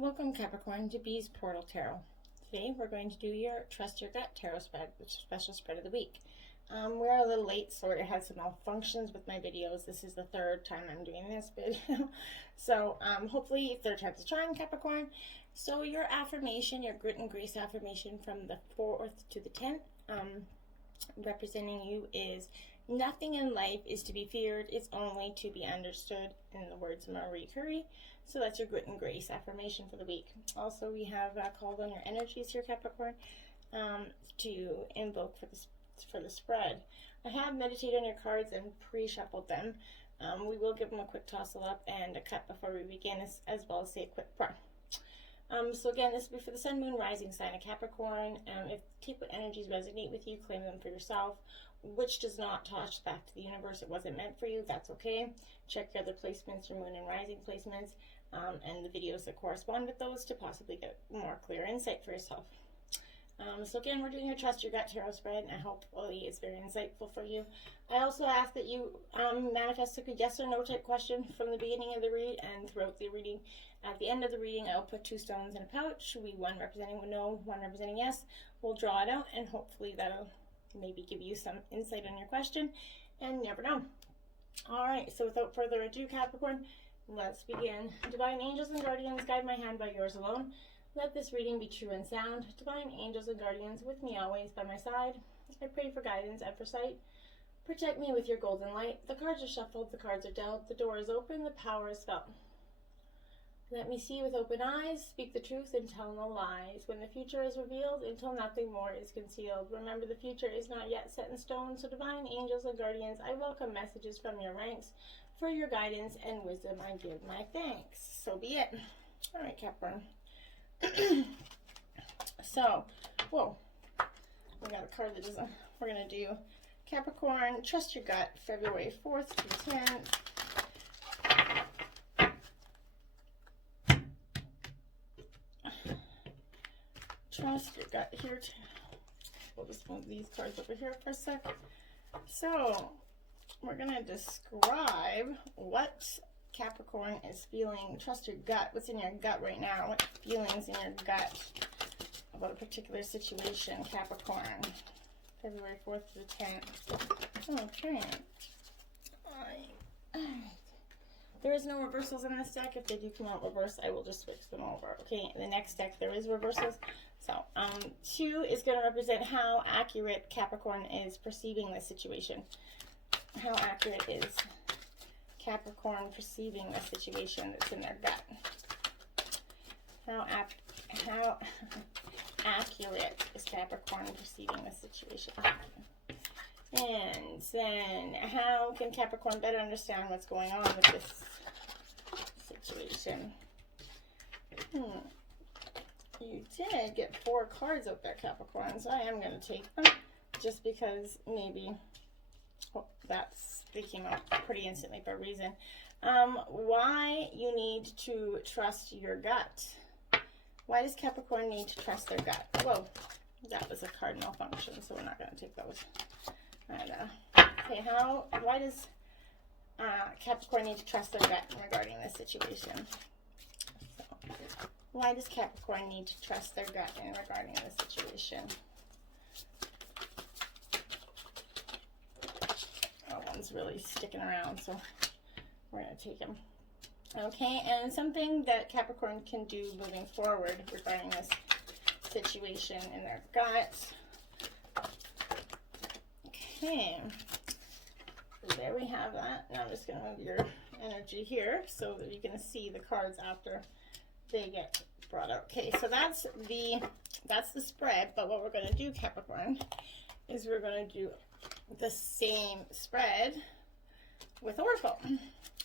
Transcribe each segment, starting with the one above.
Welcome Capricorn to Bee's Portal Tarot. Today we're going to do your Trust Your Gut Tarot spread, which is a special spread of the week. We're a little late, so it had some malfunctions with my videos. This is the third time I'm doing this video. So hopefully third time's a charm, Capricorn. So your affirmation, your grit and grace affirmation from the 4th to the 10th, representing you is: nothing in life is to be feared, it's only to be understood, in the words of Marie Curie. So that's your grit and grace affirmation for the week. Also, we have called on your energies here, Capricorn, to invoke for the spread. I have meditated on your cards and pre-shuffled them. We will give them a quick tossle up and a cut before we begin, as well as say a quick prayer. So again, this will be for the Sun, Moon, Rising sign of Capricorn. Take what energies resonate with you, claim them for yourself. Which does not toss back to the universe, it wasn't meant for you, that's okay. Check your other placements, your Moon and Rising placements, and the videos that correspond with those to possibly get more clear insight for yourself. So again, we're doing your Trust Your Gut Tarot spread, and hopefully it's very insightful for you. I also ask that you manifest a yes or no type question from the beginning of the read and throughout the reading. At the end of the reading, I'll put 2 stones in a pouch, one representing no, one representing yes. We'll draw it out, and hopefully that'll maybe give you some insight on your question, and you never know. All right, so without further ado, Capricorn, let's begin. Divine angels and guardians, guide my hand by yours alone. Let this reading be true and sound. Divine angels and guardians, with me always by my side. I pray for guidance and for sight. Protect me with your golden light. The cards are shuffled, the cards are dealt, the door is open, the power is felt. Let me see with open eyes, speak the truth and tell no lies. When the future is revealed, until nothing more is concealed. Remember, the future is not yet set in stone, so divine angels and guardians, I welcome messages from your ranks. For your guidance and wisdom, I give my thanks. So be it. All right, Capricorn. So, whoa, we got a card that doesn't, we're going to do Capricorn, Trust Your Gut, February 4th to 10th. Trust your gut here too. We'll just move these cards over here for a sec. So we're going to describe what Capricorn is feeling. Trust your gut. What's in your gut right now? What feelings in your gut about a particular situation, Capricorn? February 4th to the 10th. Okay. There is no reversals in this deck. If they do come out reverse, I will just switch them over. Okay, in the next deck there is reversals. So 2 is going to represent how accurate Capricorn is perceiving this situation. How accurate is Capricorn perceiving the situation that's in their gut? How accurate is Capricorn perceiving the situation? And then, how can Capricorn better understand what's going on with this situation? You did get 4 cards out there, Capricorn, so I am going to take them, just because maybe they came out pretty instantly for a reason. Why you need to trust your gut? Why does Capricorn need to trust their gut? Whoa, that was a card malfunction, so we're not going to take those. Okay, why does Capricorn need to trust their gut regarding this situation? So, why does Capricorn need to trust their gut in regarding this situation? Oh, one's really sticking around, so we're going to take him. Okay, and something that Capricorn can do moving forward regarding this situation in their gut. Okay, so there we have that. Now I'm just going to move your energy here so that you can see the cards after they get brought out. Okay, so that's the spread, but what we're going to do, Capricorn, is we're going to do the same spread with Oracle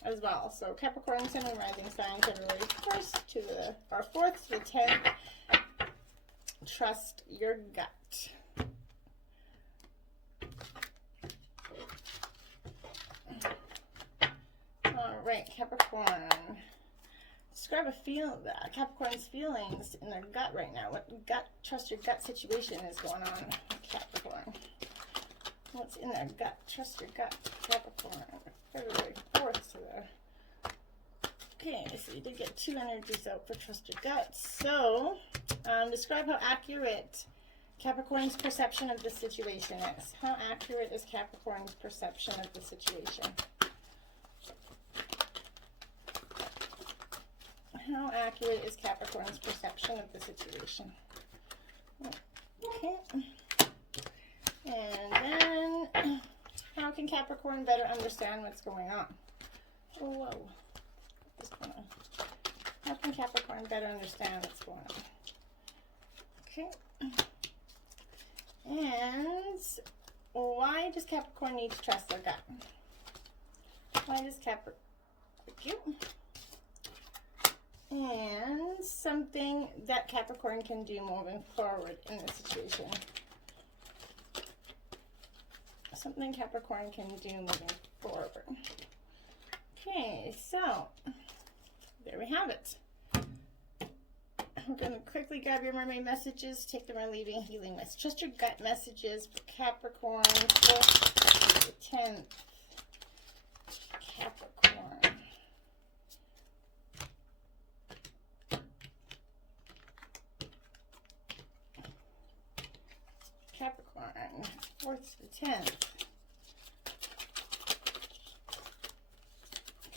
as well. So Capricorn, Sun, and Rising sign, February 1st to the 4th to the 10th. Trust your gut. Right, Capricorn. Describe Capricorn's feelings in their gut right now. What trust your gut situation is going on, Capricorn? What's in their gut? Trust your gut, Capricorn. February 4th to the Okay, so you did get 2 energies out for Trust Your Gut. So, describe how accurate Capricorn's perception of the situation is. How accurate is Capricorn's perception of the situation? How accurate is Capricorn's perception of the situation? Okay. And then, how can Capricorn better understand what's going on? Oh, whoa. What's going on? How can Capricorn better understand what's going on? Okay. And why does Capricorn need to trust their gut? Why does Capricorn... Thank you. And something that Capricorn can do moving forward in this situation. Something Capricorn can do moving forward. Okay, so there we have it. We're going to quickly grab your mermaid messages, take them or leaving healing messages. Trust your gut messages for Capricorn for the 10th. Capricorn. Capricorn, 4th to the 10th.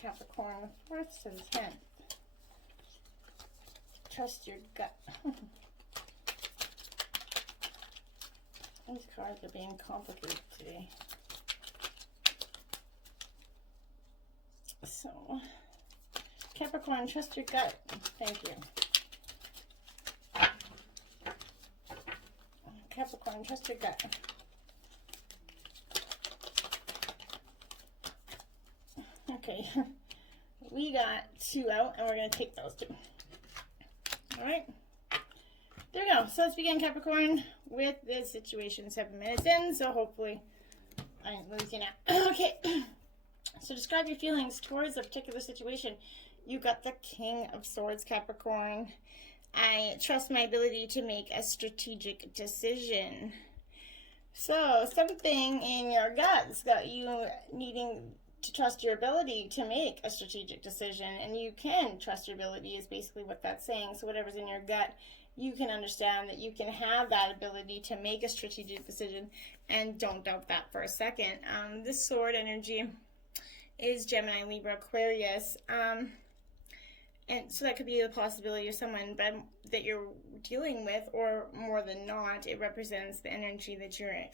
Capricorn, 4th to the 10th. Trust your gut. These cards are being complicated today. So, Capricorn, trust your gut. Thank you. Capricorn, trust your gut. Okay, we got 2 out, and we're going to take those 2. All right, there we go. So let's begin, Capricorn, with this situation. 7 minutes in, so hopefully I didn't lose you now. Okay, so describe your feelings towards a particular situation. You got the King of Swords, Capricorn. I trust my ability to make a strategic decision. So something in your gut's got you needing to trust your ability to make a strategic decision, and you can trust your ability is basically what that's saying. So whatever's in your gut, you can understand that you can have that ability to make a strategic decision, and don't doubt that for a second. This sword energy is Gemini, Libra, Aquarius, and so that could be the possibility of someone that you're dealing with, or more than not, it represents the energy that you're in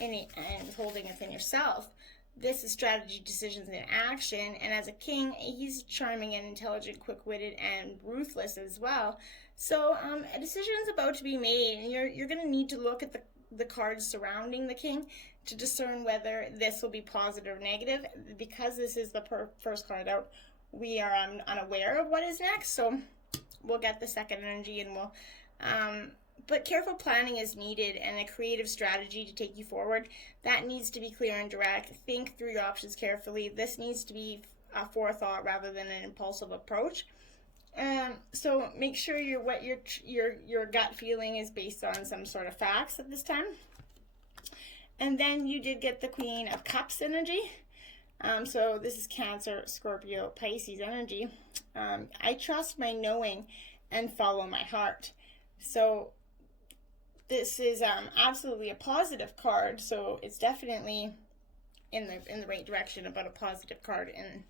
and holding within yourself. This is strategy, decisions, and action. And as a king, he's charming and intelligent, quick-witted, and ruthless as well. So a decision is about to be made, and you're going to need to look at the cards surrounding the king to discern whether this will be positive or negative. Because this is the first card out, we are unaware of what is next. So we'll get the second energy, and we'll... but careful planning is needed, and a creative strategy to take you forward. That needs to be clear and direct. Think through your options carefully. This needs to be a forethought rather than an impulsive approach. So make sure what your gut feeling is based on some sort of facts at this time. And then you did get the Queen of Cups energy. So this is Cancer, Scorpio, Pisces energy. I trust my knowing and follow my heart. So this is absolutely a positive card, so it's definitely in the right direction about a positive card. And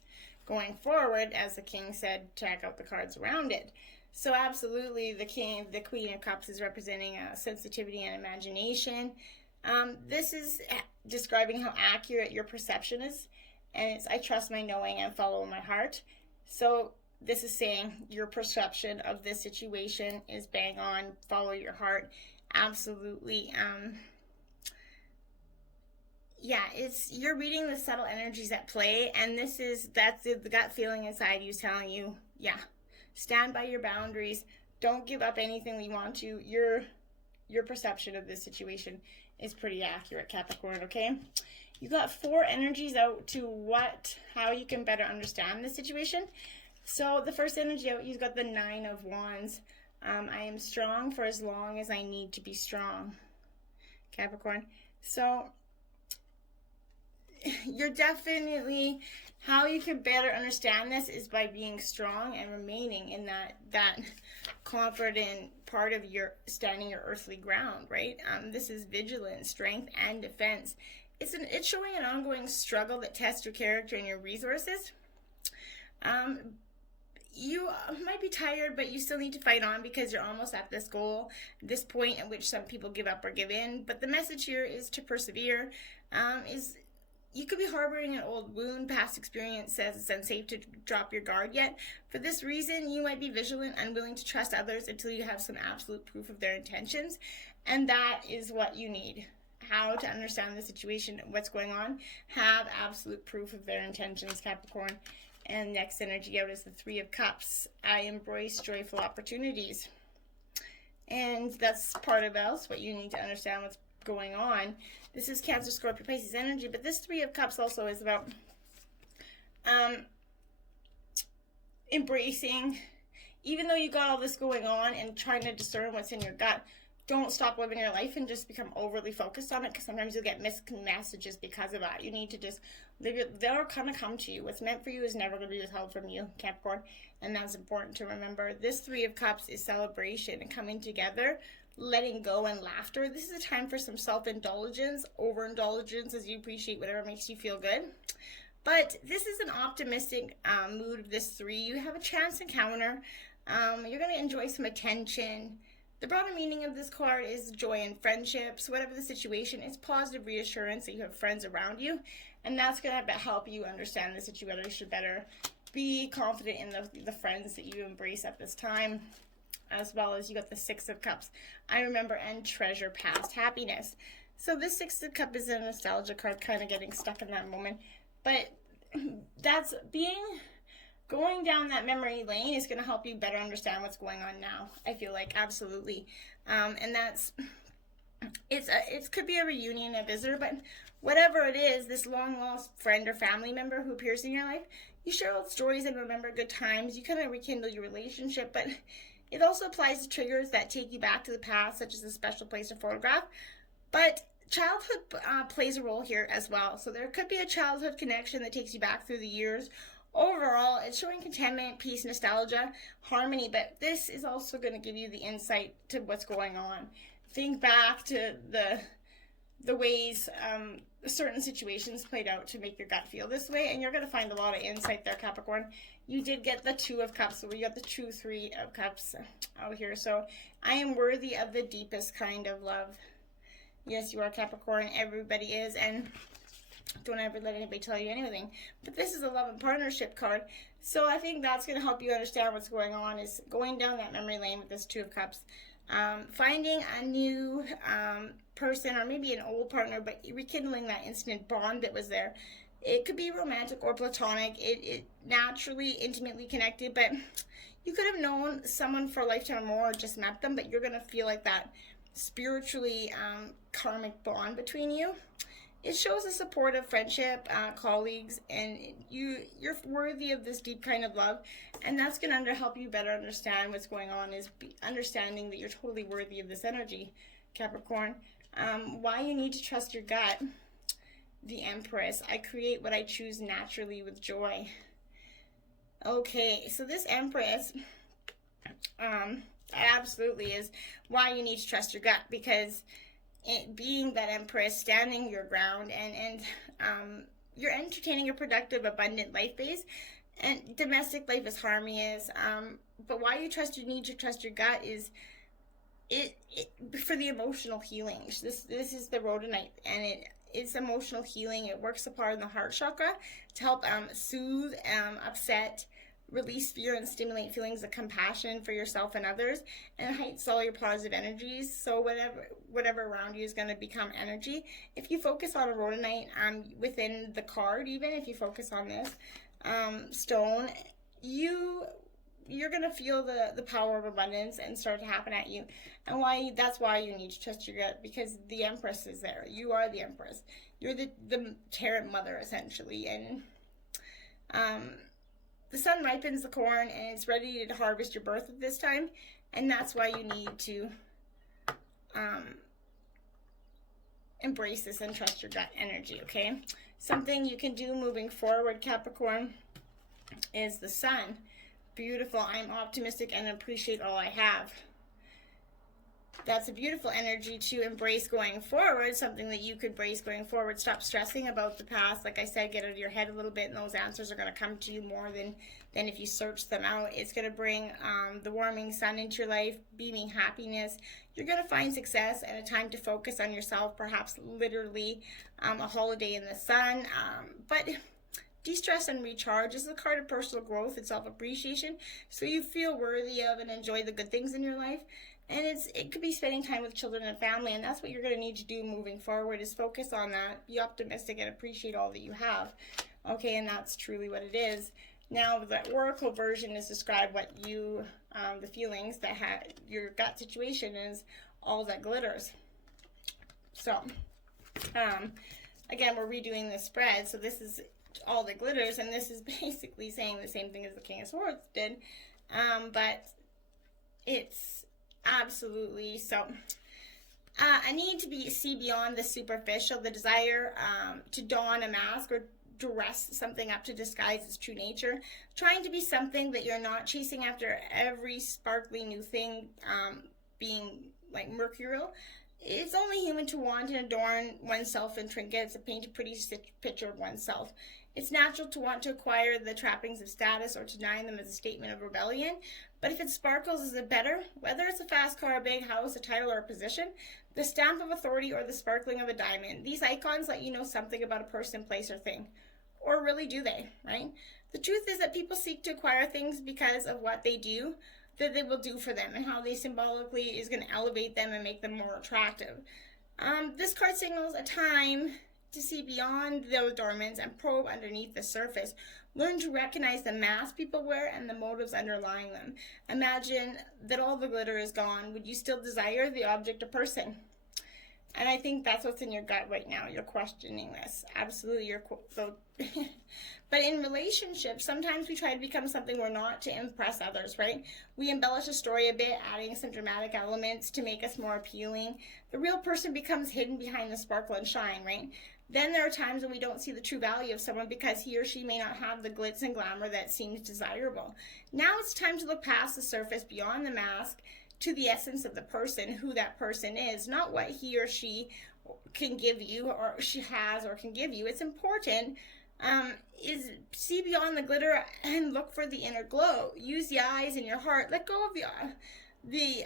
going forward, as the king said, check out the cards around it. So absolutely, the Queen of Cups is representing sensitivity and imagination. This is describing how accurate your perception is, and it's I trust my knowing and follow my heart. So this is saying your perception of this situation is bang on. Follow your heart. Absolutely. Yeah, you're reading the subtle energies at play, and that's the gut feeling inside you is telling you, yeah, stand by your boundaries. Don't give up anything you want to. Your perception of this situation is pretty accurate, Capricorn, okay? You got 4 energies out to how you can better understand the situation. So the first energy out, you've got the 9 of Wands. I am strong for as long as I need to be strong, Capricorn. So you're definitely, how you can better understand this is by being strong and remaining in that confident part of your standing your earthly ground, right? This is vigilance, strength, and defense. It's showing an ongoing struggle that tests your character and your resources. You might be tired, but you still need to fight on because you're almost at this goal, this point at which some people give up or give in. But the message here is to persevere. You could be harboring an old wound. Past experience says it's unsafe to drop your guard yet. For this reason, you might be vigilant, unwilling to trust others until you have some absolute proof of their intentions. And that is what you need. How to understand the situation, what's going on. Have absolute proof of their intentions, Capricorn. And next energy out is the Three of Cups. I embrace joyful opportunities. And that's part of else what you need to understand what's going on. This is Cancer, Scorpio, Pisces energy, but this Three of Cups also is about embracing, even though you got all this going on and trying to discern what's in your gut, don't stop living your life and just become overly focused on it, because sometimes you'll get missed messages because of that. You need to just live it. They're going to come to you. What's meant for you is never going to be withheld from you, Capricorn, and that's important to remember. This Three of Cups is celebration and coming together, letting go, and laughter. This is a time for some self-indulgence, overindulgence, as you appreciate whatever makes you feel good. But this is an optimistic mood of this three. You have a chance encounter. You're going to enjoy some attention. The broader meaning of this card is joy in friendships. Whatever the situation, it's positive reassurance that you have friends around you. And that's going to help you understand the situation better. Be confident in the friends that you embrace at this time. As well as you got the Six of Cups. I remember and treasure past happiness. So this Six of Cups is a nostalgia card, kind of getting stuck in that moment. But that's going down that memory lane is going to help you better understand what's going on now. I feel like, absolutely. And that's, it could be a reunion, a visitor, but whatever it is, this long lost friend or family member who appears in your life, you share old stories and remember good times. You kind of rekindle your relationship, but it also applies to triggers that take you back to the past, such as a special place or photograph. But childhood plays a role here as well. So there could be a childhood connection that takes you back through the years. Overall, it's showing contentment, peace, nostalgia, harmony, but this is also going to give you the insight to what's going on. Think back to the ways certain situations played out to make your gut feel this way, and you're going to find a lot of insight there, Capricorn. You did get the Two of Cups, so we got the true Three of Cups out here. So I am worthy of the deepest kind of love. Yes, you are, Capricorn. Everybody is, and don't ever let anybody tell you anything. But this is a love and partnership card. So I think that's going to help you understand what's going on, is going down that memory lane with this Two of Cups. Finding a new person, or maybe an old partner, but rekindling that instant bond that was there. It could be romantic or platonic. It naturally, intimately connected, but you could have known someone for a lifetime or more, or just met them, but you're going to feel like that spiritually karmic bond between you. It shows a supportive friendship, colleagues, and you're worthy of this deep kind of love, and that's going to help you better understand what's going on, is understanding that you're totally worthy of this energy, Capricorn. Why you need to trust your gut. The Empress. I create what I choose naturally with joy. Okay, so this Empress absolutely is why you need to trust your gut, because being that Empress, standing your ground, and you're entertaining a productive, abundant life base, and domestic life is harmonious. But why you need to trust your gut is it for the emotional healing. This is the rhodonite, and it's emotional healing. It works apart in the heart chakra to help soothe, upset, release fear, and stimulate feelings of compassion for yourself and others, and heights all your positive energies. So whatever around you is going to become energy. If you focus on a rhodonite within the card, even if you focus on this stone, you're going to feel the power of abundance and start to happen at you. And that's why you need to trust your gut, because the Empress is there. You are the Empress. You're the Tarot mother, essentially. And the sun ripens the corn, and it's ready to harvest your birth at this time. And that's why you need to embrace this and trust your gut energy, okay? Something you can do moving forward, Capricorn, is the Sun. Beautiful. I'm optimistic and appreciate all I have. That's a beautiful energy to embrace going forward, something that you could embrace going forward. Stop stressing about the past. Like I said, get out of your head a little bit, and those answers are going to come to you more than if you search them out. It's going to bring the warming sun into your life, beaming happiness. You're going to find success and a time to focus on yourself, perhaps literally a holiday in the sun. But de-stress and recharge is the card of personal growth and self-appreciation, so you feel worthy of and enjoy the good things in your life. And it could be spending time with children and family, and that's what you're going to need to do moving forward, is focus on that, be optimistic, and appreciate all that you have. Okay, and that's truly what it is. Now, the oracle version is describe what you, the feelings that your gut situation is, all that glitters. So, again, we're redoing the spread, so this is all that glitters, and this is basically saying the same thing as the King of Swords did, but it's absolutely so. I need to see beyond the superficial, the desire to don a mask or dress something up to disguise its true nature, trying to be something that you're not, chasing after every sparkly new thing, being like mercurial. It's only human to want and adorn oneself in trinkets and paint a pretty picture of oneself. It's natural to want to acquire the trappings of status or to deny them as a statement of rebellion. But if it sparkles, is it better? Whether it's a fast car, a big house, a title, or a position, the stamp of authority, or the sparkling of a diamond, these icons let you know something about a person, place, or thing. Or really do they, right? The truth is that people seek to acquire things because of what they do, that they will do for them, and how they symbolically is going to elevate them and make them more attractive. This card signals a time to see beyond those adornments and probe underneath the surface. Learn to recognize the masks people wear and the motives underlying them. Imagine that all the glitter is gone. Would you still desire the object or person? And I think that's what's in your gut right now. You're questioning this. Absolutely. But in relationships, sometimes we try to become something we're not to impress others, right? We embellish a story a bit, adding some dramatic elements to make us more appealing. The real person becomes hidden behind the sparkle and shine, right? Then there are times when we don't see the true value of someone because he or she may not have the glitz and glamour that seems desirable. Now it's time to look past the surface, beyond the mask, to the essence of the person, who that person is, not what he or she can give you, or she has or can give you. It's important is see beyond the glitter and look for the inner glow. Use the eyes in your heart. Let go of the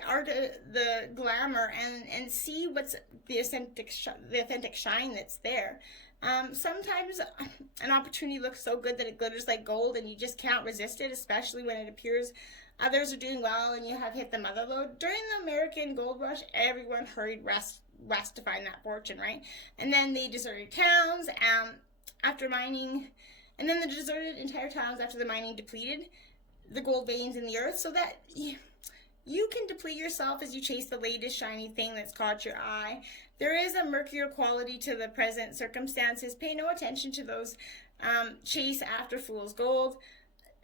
art, the glamour, and see what's the authentic shine that's there. Sometimes an opportunity looks so good that it glitters like gold, and you just can't resist it, especially when it appears others are doing well and you have hit the mother lode. During the American gold rush, everyone hurried west to find that fortune, right? And then they deserted towns after mining, and then the deserted entire towns after the mining depleted the gold veins in the earth, so that you can deplete yourself as you chase the latest shiny thing that's caught your eye. There is a mercurial quality to the present circumstances. Pay no attention to those chase after fool's gold.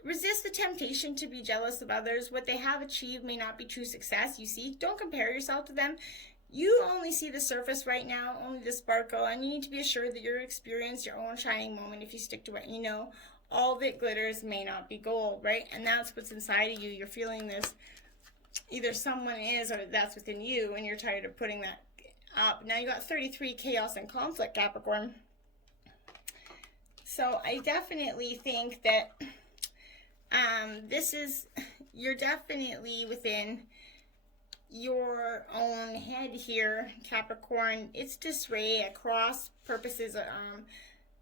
Resist the temptation to be jealous of others. What they have achieved may not be true success you seek. Don't compare yourself to them. You only see the surface right now, only the sparkle, and you need to be assured that you'll experience your own shining moment if you stick to what you know. All that glitters may not be gold, right? And that's what's inside of you. You're feeling this. Either someone is, or that's within you, and you're tired of putting that up. Now you got 33, chaos and conflict, Capricorn. So I definitely think that you're definitely within your own head here, Capricorn. It's disarray across purposes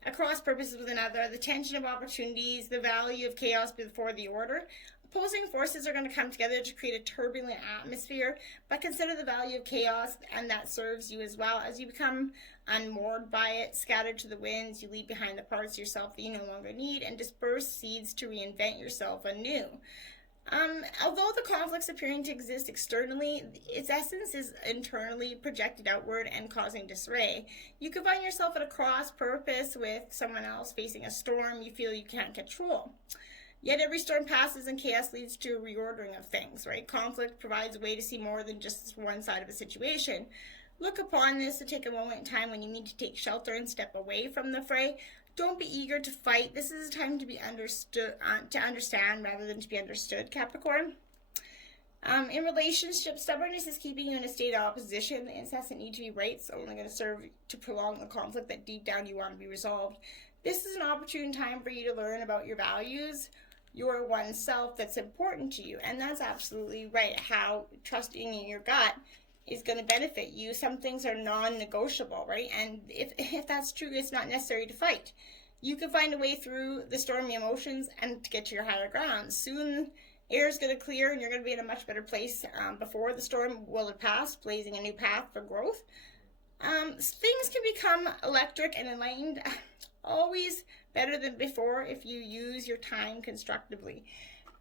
with another, the tension of opportunities, the value of chaos before the order. Opposing forces are going to come together to create a turbulent atmosphere, but consider the value of chaos, and that serves you as well. As you become unmoored by it, scattered to the winds, you leave behind the parts of yourself that you no longer need and disperse seeds to reinvent yourself anew. Although the conflict's appearing to exist externally, its essence is internally projected outward and causing disarray. You could find yourself at a cross purpose with someone else facing a storm you feel you can't control. Yet every storm passes and chaos leads to a reordering of things, right? Conflict provides a way to see more than just one side of a situation. Look upon this to take a moment in time when you need to take shelter and step away from the fray. Don't be eager to fight. This is a time to be understood, to understand rather than to be understood, Capricorn. In relationships, stubbornness is keeping you in a state of opposition. The incessant need to be right is only going to serve to prolong the conflict that deep down you want to be resolved. This is an opportune time for you to learn about your values, your one self that's important to you. And that's absolutely right. How trusting in your gut is going to benefit you. Some things are non-negotiable, right? And if that's true, it's not necessary to fight. You can find a way through the stormy emotions and to get to your higher ground. Soon, air is going to clear and you're going to be in a much better place before the storm will have passed, blazing a new path for growth. Things can become electric and enlightened, always better than before if you use your time constructively.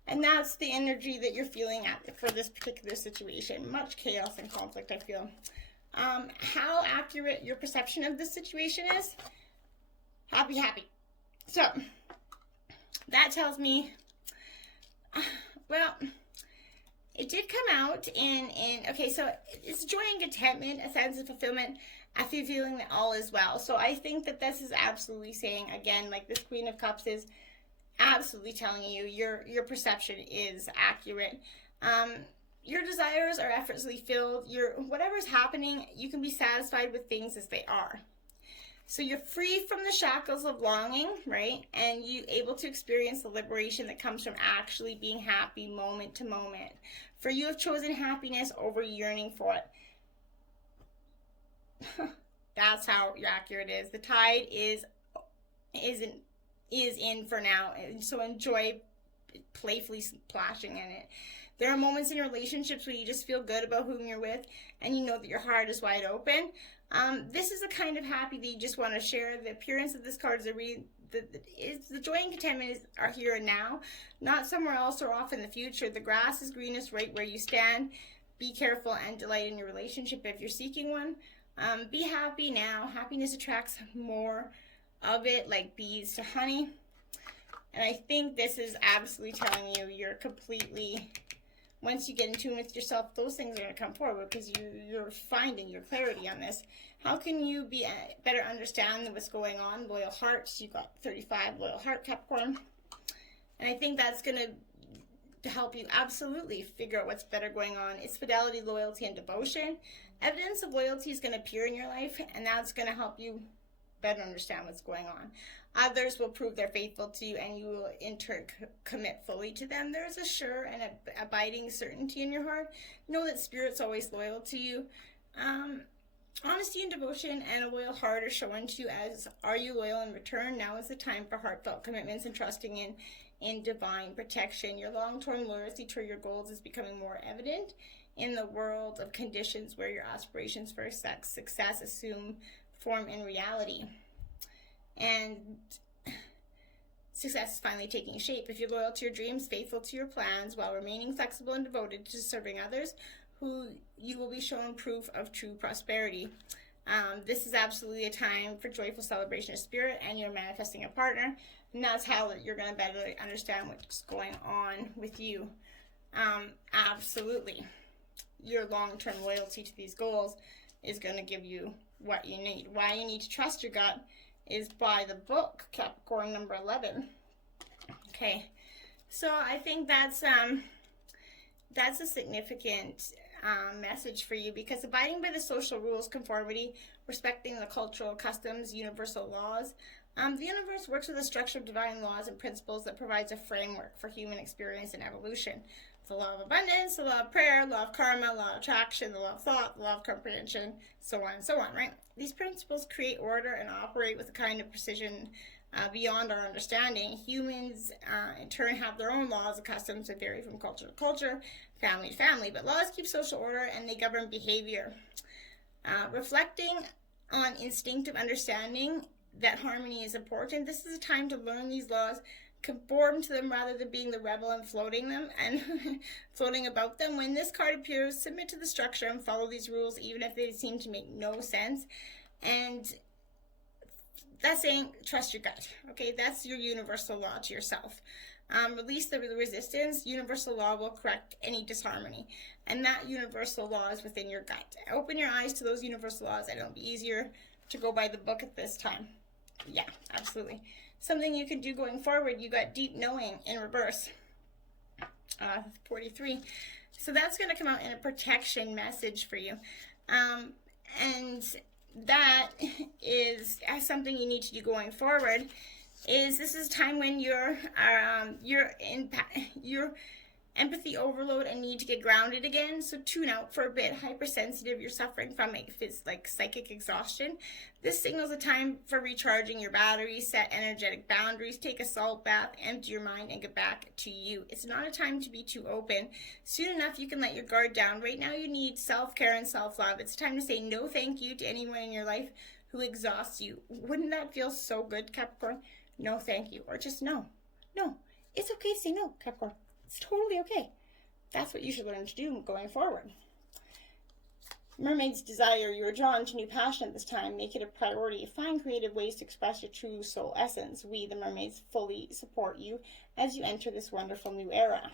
And that's the energy that you're feeling for this particular situation. Much chaos and conflict, I feel. How accurate your perception of this situation is? Happy. So, that tells me, well, it did come out okay, so it's joy and contentment, a sense of fulfillment, a feeling that all is well. So I think that this is absolutely saying, again, like this Queen of Cups is absolutely telling you your perception is accurate. Your desires are effortlessly filled. Whatever's happening, you can be satisfied with things as they are. So you're free from the shackles of longing, right? And you able to experience the liberation that comes from actually being happy moment to moment. For you have chosen happiness over yearning for it. That's how accurate it is. The tide is in for now, and so enjoy playfully splashing in it. There are moments in relationships where you just feel good about whom you're with, and you know that your heart is wide open. This is a kind of happy that you just want to share. The appearance of this card is the joy and contentment are here and now, not somewhere else or off in the future. The grass is greenest right where you stand. Be careful and delight in your relationship if you're seeking one. Be happy now. Happiness attracts more of it, like bees to honey. And I think this is absolutely telling you you're completely, once you get in tune with yourself, those things are going to come forward because you're finding your clarity on this. How can you better understand what's going on? Loyal hearts, you've got 35 loyal heart, Capricorn. And I think that's going to help you absolutely figure out what's better going on. It's fidelity, loyalty, and devotion. Evidence of loyalty is going to appear in your life, and that's going to help you better understand what's going on. Others will prove they're faithful to you, and you will commit fully to them. There's a sure and abiding certainty in your heart. Know that Spirit's always loyal to you. Honesty and devotion and a loyal heart are shown to you as, are you loyal in return? Now is the time for heartfelt commitments and trusting in divine protection. Your long-term loyalty to your goals is becoming more evident in the world of conditions where your aspirations for success assume form in reality. And success is finally taking shape. If you're loyal to your dreams, faithful to your plans, while remaining flexible and devoted to serving others, you will be shown proof of true prosperity. This is absolutely a time for joyful celebration of spirit, and you're manifesting a partner. And that's how you're going to better understand what's going on with you. Absolutely. Your long-term loyalty to these goals is going to give you what you need. Why you need to trust your gut is by the book, Capricorn number 11. Okay, so I think that's a significant message for you, because abiding by the social rules, conformity, respecting the cultural customs, universal laws. The universe works with a structure of divine laws and principles that provides a framework for human experience and evolution. The law of abundance, the law of prayer, law of karma, law of attraction, the law of thought, the law of comprehension, so on and so on, right? These principles create order and operate with a kind of precision beyond our understanding. Humans, in turn, have their own laws and customs that vary from culture to culture, family to family, but laws keep social order and they govern behavior. Reflecting on instinctive understanding that harmony is important, this is a time to learn these laws, conform to them rather than being the rebel and floating about them. When this card appears, submit to the structure and follow these rules even if they seem to make no sense. And that's saying trust your gut. Okay, that's your universal law to yourself. Release the resistance. Universal law will correct any disharmony, and that universal law is within your gut. Open your eyes to those universal laws, and it'll be easier to go by the book at this time. Yeah, absolutely. Something you could do going forward, you got deep knowing in reverse. 43. So that's going to come out in a protection message for you. And that is something you need to do going forward. This is time when you're empathy overload and need to get grounded again. So tune out for a bit. Hypersensitive, you're suffering from like psychic exhaustion. This signals a time for recharging your batteries, set energetic boundaries, take a salt bath, empty your mind, and get back to you. It's not a time to be too open. Soon enough, you can let your guard down. Right now, you need self-care and self-love. It's time to say no thank you to anyone in your life who exhausts you. Wouldn't that feel so good, Capricorn? No thank you. Or just no. No. It's okay to say no, Capricorn. It's totally okay. That's what you should learn to do going forward. Mermaid's desire. You are drawn to new passion at this time. Make it a priority. Find creative ways to express your true soul essence. We, the mermaids, fully support you as you enter this wonderful new era.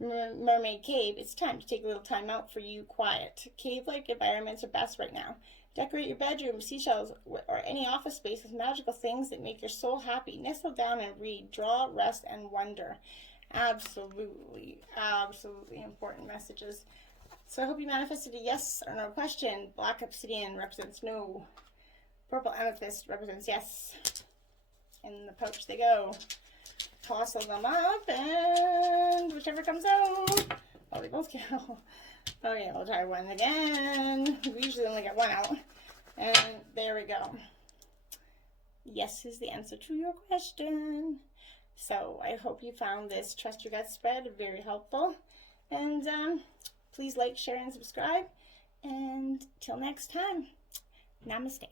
Mermaid cave. It's time to take a little time out for you. Quiet. Cave-like environments are best right now. Decorate your bedroom, seashells, or any office space with magical things that make your soul happy. Nestle down and read. Draw, rest, and wonder. Absolutely, absolutely important messages. So I hope you manifested a yes or no question. Black obsidian represents no. Purple amethyst represents yes. In the pouch they go. Toss them up and whichever comes out. Oh, they both go. Okay, we'll try one again. We usually only get one out. And there we go. Yes is the answer to your question. So I hope you found this Trust Your Gut spread very helpful. And please like, share, and subscribe. And till next time, namaste.